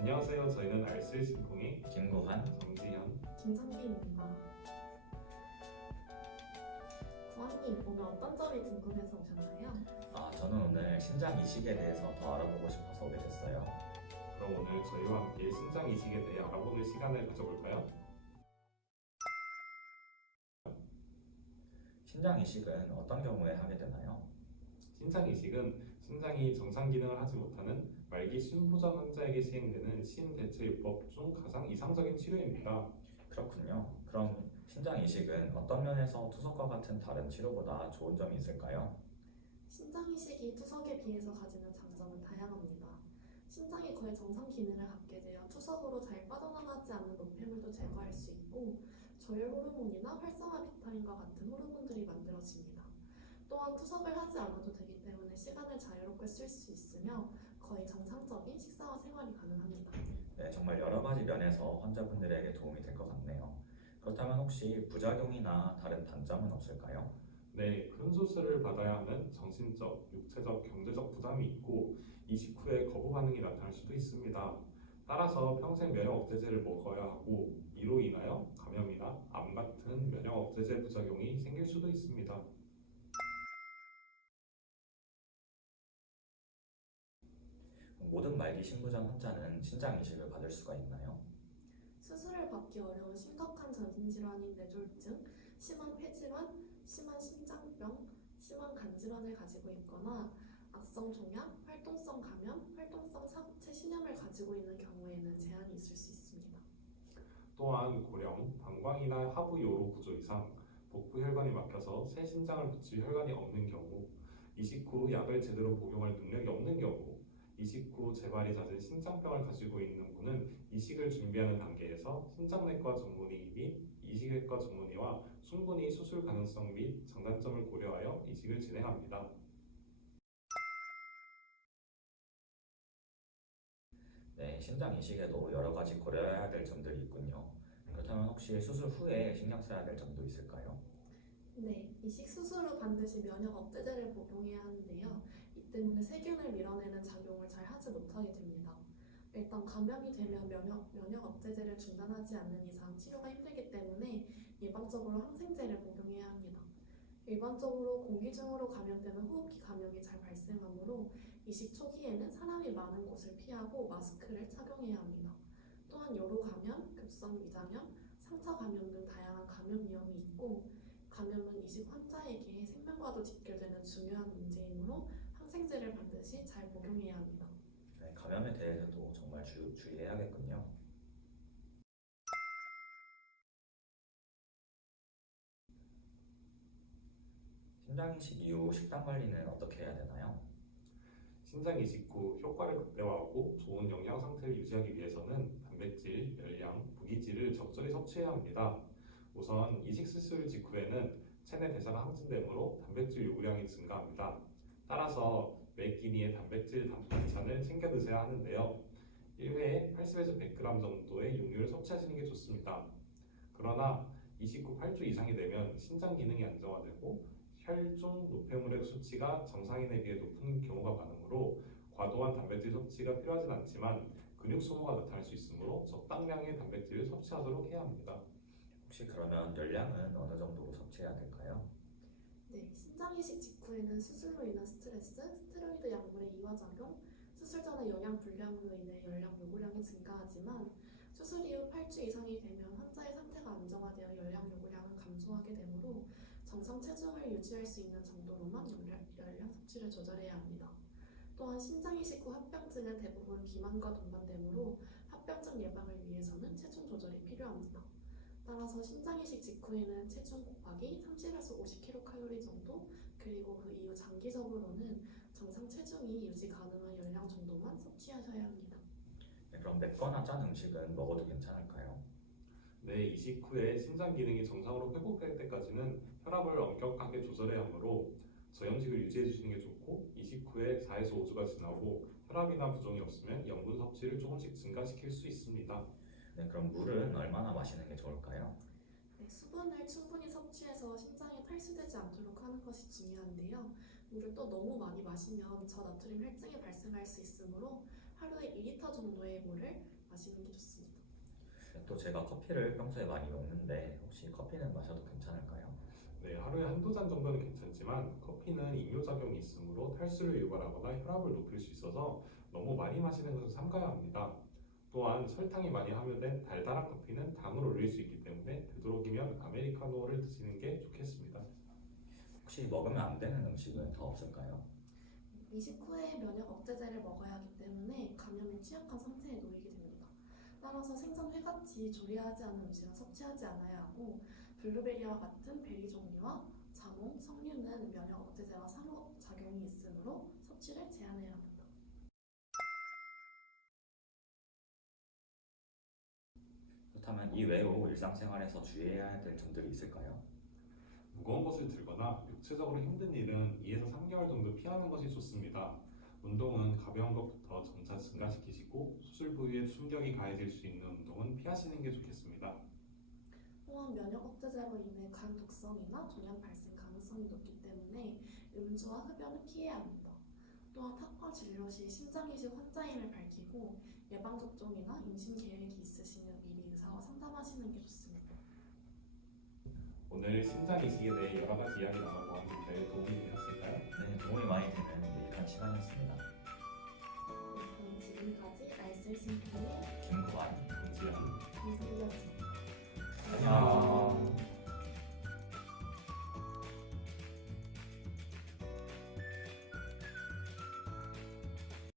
안녕하세요. 저희는 알쓸 신공의 김구한. 정지현. 김상빈입니다. 구한님, 오늘 어떤 점이 궁금해서 오셨나요? 저는 오늘 신장 이식에 대해서 더 알아보고 싶어서 오게 됐어요. 그럼 오늘 저희와 함께 신장 이식에 대해 알아보는 시간을 가져볼까요? 신장 이식은 어떤 경우에 하게 되나요? 신장 이식은 신장이 정상 기능을 하지 못하는 말기 심부전 환자에게 시행되는 신대체요법 중 가장 이상적인 치료입니다. 그렇군요. 그럼 신장 이식은 어떤 면에서 투석과 같은 다른 치료보다 좋은 점이 있을까요? 신장 이식이 투석에 비해서 가지는 장점은 다양합니다. 신장이 거의 정상 기능을 갖게 되어 투석으로 잘 빠져나가지 않는 노폐물도 제거할 수 있고 저혈 호르몬이나 활성화 비타민과 같은 호르몬들이 만들어집니다. 또한 투석을 하지 않아도 되기 때문에 시간을 자유롭게 쓸 수 있으며 거의 정상적인 식사와 생활이 가능합니다. 네, 정말 여러 가지 면에서 환자분들에게 도움이 될 것 같네요. 그렇다면 혹시 부작용이나 다른 단점은 없을까요? 네, 큰 수술을 받아야 하는 정신적, 육체적, 경제적 부담이 있고 이식 후에 거부 반응이 나타날 수도 있습니다. 따라서 평생 면역 억제제를 먹어야 하고 이로 인하여 감염이나 암 같은 면역 억제제 부작용이 생길 수도 있습니다. 모든 말기 신부전 환자는 신장 이식을 받을 수가 있나요? 수술을 받기 어려운 심각한 전신질환인 뇌졸중, 심한 폐질환, 심한 심장병, 심한 간질환을 가지고 있거나 악성 종양, 활동성 감염, 활동성 사구체 신염을 가지고 있는 경우에는 제한이 있을 수 있습니다. 또한 고령, 방광이나 하부 요로 구조 이상, 복부 혈관이 막혀서 새 신장을 붙일 혈관이 없는 경우, 이식 후 약을 제대로 복용할 능력이 없는 경우, 이식 후 재발이 잦은 신장병을 가지고 있는 분은 이식을 준비하는 단계에서 신장내과 전문의 및 이식외과 전문의와 충분히 수술 가능성 및 장단점을 고려하여 이식을 진행합니다. 네, 신장 이식에도 여러 가지 고려해야 될 점들이 있군요. 그렇다면 혹시 수술 후에 신경 써야 될 점도 있을까요? 네, 이식 수술 후 반드시 면역 억제제를 복용해야 하는데요. 이 때문에 세균을 밀어내는 작용을 잘 하지 못하게 됩니다. 일단 감염이 되면 면역 억제제를 중단하지 않는 이상 치료가 힘들기 때문에 예방적으로 항생제를 복용해야 합니다. 일반적으로 공기 중으로 감염되는 호흡기 감염이 잘 발생하므로 이식 초기에는 사람이 많은 곳을 피하고 마스크를 착용해야 합니다. 또한 요로 감염, 급성 위장염, 상처 감염 등 다양한 감염 위험이 있고 감염은 이식 환자에게 생명과도 직결되는 중요한 문제이므로 항생제를 반드시 잘 복용해야 합니다. 네, 감염에 대해서도 정말 주의해야겠군요. 신장 이식 이후 식단 관리는 어떻게 해야 되나요? 신장 이식 후 효과를 극대화하고 좋은 영양 상태를 유지하기 위해서는 단백질, 열량, 무기질을 적절히 섭취해야 합니다. 우선 이식 수술 직후에는 체내 대사가 항진되므로 단백질 요구량이 증가합니다. 따라서 매 끼니의 단백질 반찬을 챙겨 드셔야 하는데요. 1회에 80에서 100g 정도의 육류를 섭취하시는 게 좋습니다. 그러나 이식 후 8주 이상이 되면 신장 기능이 안정화되고 혈중 노폐물의 수치가 정상인에 비해 높은 경우가 많으므로 과도한 단백질 섭취가 필요하진 않지만 근육 소모가 나타날 수 있으므로 적당량의 단백질을 섭취하도록 해야 합니다. 혹시 그러면 열량은 어느 정도로 섭취해야 될까요? 네, 신장 이식 직후에는 수술로 인한 스트레스, 스테로이드 약물의 이화작용, 수술 전에 영양 불량으로 인해 열량 요구량이 증가하지만 수술 이후 8주 이상이 되면 환자의 상태가 안정화되어 열량 요구량은 감소하게 되므로 정상 체중을 유지할 수 있는 정도로만 열량 섭취를 조절해야 합니다. 또한 신장 이식 후 합병증은 대부분 비만과 동반되므로 합병증 예방을 위해서는 체중 조절이 필요합니다. 따라서 신장 이식 직후에는 체중 곱하기 30에서 50kcal 정도, 그리고 그 이후 장기적으로는 정상 체중이 유지 가능한 열량 정도만 섭취하셔야 합니다. 네, 그럼 맵거나 짠 음식은 먹어도 괜찮을까요? 네, 이식 후에 신장 기능이 정상으로 회복될 때까지는 혈압을 엄격하게 조절해야 하므로 저염식을 유지해 주시는 게 좋고 이식 후에 4에서 5주가 지나고 혈압이나 부종이 없으면 염분 섭취를 조금씩 증가시킬 수 있습니다. 네, 그럼 물은 얼마나 마시는 게 좋을까요? 네, 수분을 충분히 섭취해서 심장이 탈수되지 않도록 하는 것이 중요한데요. 물을 또 너무 많이 마시면 저나트륨 혈증이 발생할 수 있으므로 하루에 2리터 정도의 물을 마시는 게 좋습니다. 또 제가 커피를 평소에 많이 먹는데 혹시 커피는 마셔도 괜찮을까요? 네, 하루에 한두 잔 정도는 괜찮지만 커피는 이뇨작용이 있으므로 탈수를 유발하거나 혈압을 높일 수 있어서 너무 많이 마시는 것은 삼가야 합니다. 또한 설탕이 많이 함유된 달달한 커피는 당을 올릴 수 있기 때문에 되도록이면 아메리카노를 드시는 게 좋겠습니다. 혹시 먹으면 안 되는 음식은 더 없을까요? 이식 후에 면역 억제제를 먹어야 하기 때문에 감염에 취약한 상태에 놓이게 됩니다. 따라서 생선 회같이 조리하지 않은 음식은 섭취하지 않아야 하고 블루베리와 같은 베리 종류와 자몽, 석류는 면역 억제제와 상호작용이 있으므로 섭취를 제한해야 합니다. 그렇다면 이 외로 일상생활에서 주의해야 될 점들이 있을까요? 무거운 것을 들거나 육체적으로 힘든 일은 2에서 3개월 정도 피하는 것이 좋습니다. 운동은 가벼운 것부터 점차 증가시키시고 수술 부위에 충격이 가해질 수 있는 운동은 피하시는 게 좋겠습니다. 또한 면역 억제제로 인해 간 독성이나 종양 발생 가능성이 높기 때문에 음주와 흡연을 피해야 합니다. 또한 탁과 진료 시 심장이식 환자임을 밝히고 예방접종이나 임신 계획이 있으시면 미리 의사와 상담하시는 게 좋습니다. 오늘 심장 이식에 대해 여러 가지 이야기 나눠보았는데 도움이 되셨을까요? 네, 도움이 많이 되는 유익한 시간이었습니다. 그럼 지금까지 알쓸 심플의